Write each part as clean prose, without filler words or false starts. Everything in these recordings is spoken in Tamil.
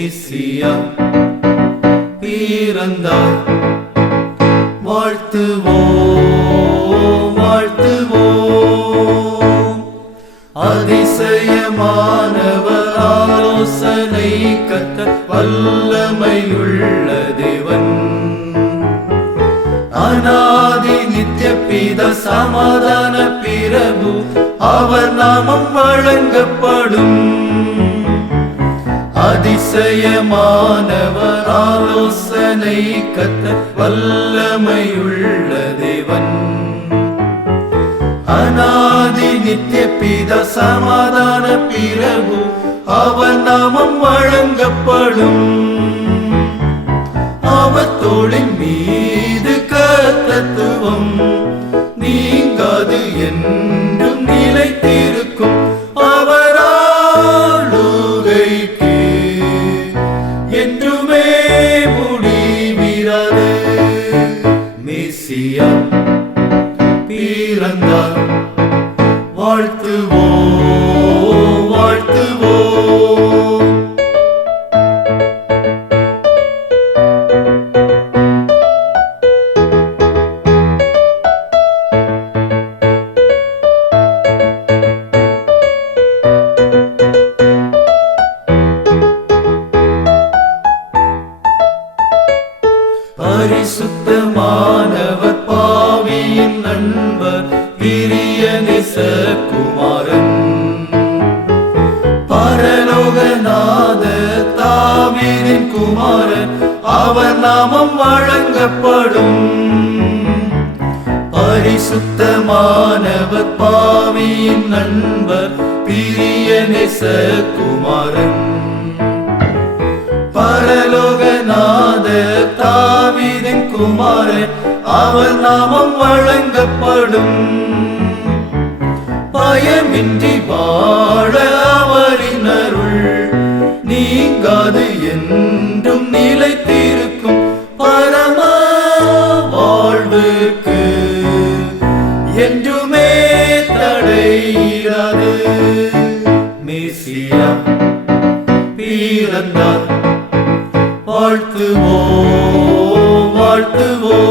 மேசியா பிறந்தார். வாழ்த்துவோம் வாழ்த்துவோம். அதிசயமானவர், ஆலோசனை கர்த்தர், வல்லமையுள்ள தேவன், அநாதி நித்திய பிதா, சமாதான பிரபு, அவர் நாமம் வழங்கப்படும். அதிசயமானவர், ஆலோசனை கர்த்தர், வல்லமையுள்ள தேவன், அநாதி நித்திய பிதா, சமாதான பிரபு, அவர் நாமம் வழங்கப்படும். அவர் தோளின் மீது கர்த்தத்துவம் நீங்காது என்றும் நிலைத்திருக்கும். அவர் ஆளுகைக்கு என்றுமே முடிவிராது. மேசியா பிறந்தார். வாழ்த்துவோம் வாழ்த்துவோம். பரிசுத்தமானவர், பாவியின் நண்பர், பிரிய நேசகுமாரன், பரலோகநாத தாவீதின் குமாரன், அவர் நாமம் வழங்கப்படும். பரிசுத்தமானவர், பாவியின் நண்பர், பிரிய நேசகுமாரன், பரலோகநாத தாவீதின் குமாரன், அவர் நாமம் வழங்கப்படும். பயமின்றி வாழ அவரின் அருள் நீங்காது என்றும் நிலைத்திருக்கும். பரம வாழ்வுக்கு என்றுமே தடையிராது. மேசியா பிறந்தார். வாழ்த்துவோம் வாழ்த்துவோம்.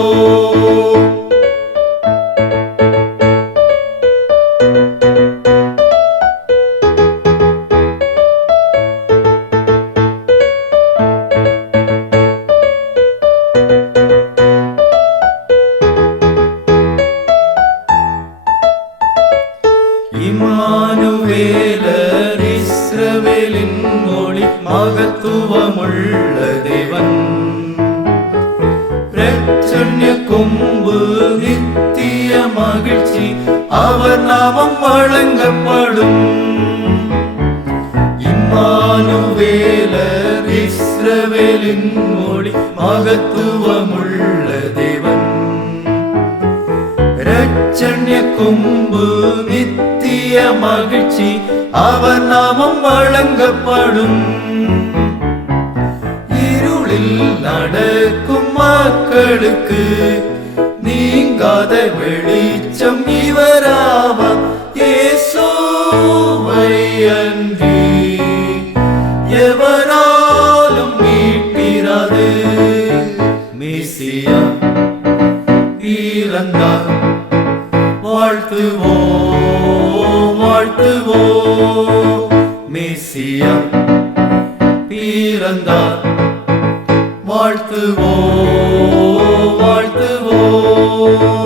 இம்மானுவேலர், இஸ்ரவேலின் மொழி, மகத்துவமுள்ள தேவன், பிரச்சன்ய கொம்பு, நித்திய மகிழ்ச்சி, அவர் நாமம் வழங்கப்படும். இம்மானுவேலர், இஸ்ரவேலின் மொழி, மகத்துவமுள்ள தேவன், பிரச்சன்ய கொம்பு, நித்திய மகிழ்ச்சி, அவர் நாமம் வழங்கப்படும். இருளில் நடக்கும் மக்களுக்கு நீங்காத வெளிச்சம் இவராவார். இயேசுவை அன்றி எவராலும் மீட்பிராது. மேசியா பிறந்தார். வாழ்த்துவோம் வாழ்த்துவோம். மேசியா பிறந்தார். வாழ்த்துவோம் வாழ்த்துவோம்.